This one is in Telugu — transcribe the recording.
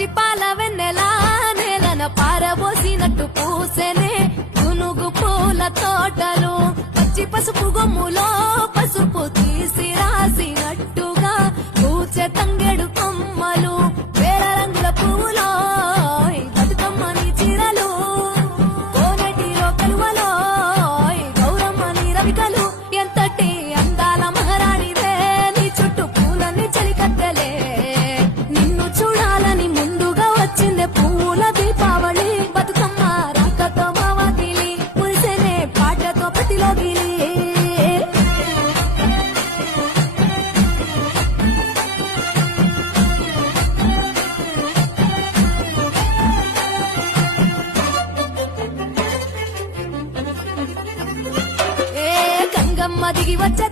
పచ్చి పాల వెన్నెలా నేలన పారబోసినట్టు పూసెనే గునుగు పూల తోటలు పచ్చి పసుపు గొమ్ములో పసుపు తీసి రాసినట్టుగా పూచె తంగెడు కొమ్మలు వేల రంగుల పువ్వులో బతుకమ్మని చీరలు కోనటిలో కలువలో గౌరమ్మని రవికలు ఎంతటి అందాల మహారాణిదే నీ చుట్టూ పూలన్నీ చలికత్తెలే నిన్ను చూడాలని ముందుగా వచ్చిందే పూల దీపావళి బతుకమ్మ రాకతో మావగిలి మురిసెనే పాటతో పతిలో గిలి గంగమ్మ దిగి వచ్చే